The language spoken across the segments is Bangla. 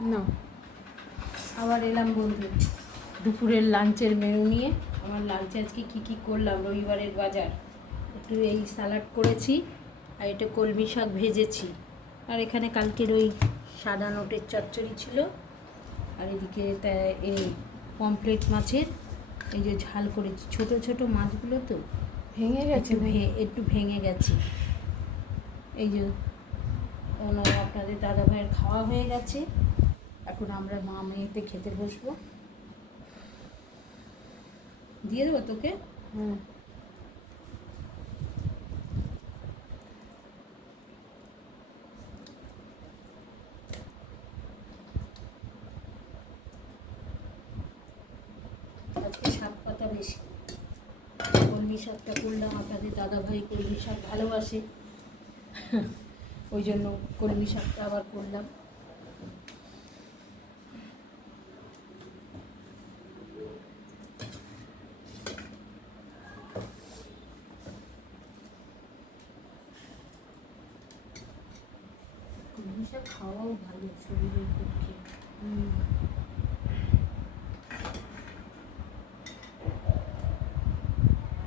না আবার এলাম বন্ধু দুপুরের লাঞ্চের মেনু নিয়ে। আমার লাঞ্চে আজকে কী করলাম, রবিবারের বাজার। একটু এই স্যালাড করেছি, আর এটা কলমি শাক ভেজেছি, আর এখানে কালকের ওই সাদা নোটের চচ্চড়ি ছিল, আর এদিকে এই পমফ্রেট মাছের এই যে ঝাল করেছি। ছোট ছোট মাছগুলো তো ভেঙে গেছে, একটু ভেঙে গেছে। এই যে আপনাদের দাদা ভাইয়ের খাওয়া হয়ে গেছে, এখন আমরা মা মেয়েতে খেতে বসবো। দিয়ে দেবো তোকে? আজকে শাক পাতা বেশি, কলমি শাকটা করলাম। আপনাদের দাদা ভাই কলমি শাক ভালোবাসে, ওই জন্য কলমি শাকটা আবার করলাম। কলমি শাক খাওয়াও ভালো শরীরের পক্ষে।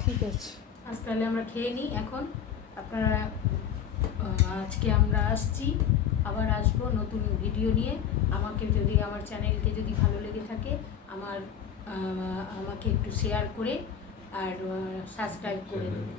ঠিক আছে, আজ তাহলে আমরা খেয়ে নিই এখন। আপনারা আজকে আমরা আসছি, আবার আসবো নতুন ভিডিও নিয়ে। আমাকে যদি আমার চ্যানেলকে যদি ভালো লেগে থাকে আমাকে একটু শেয়ার করে আর সাবস্ক্রাইব করে দেবেন।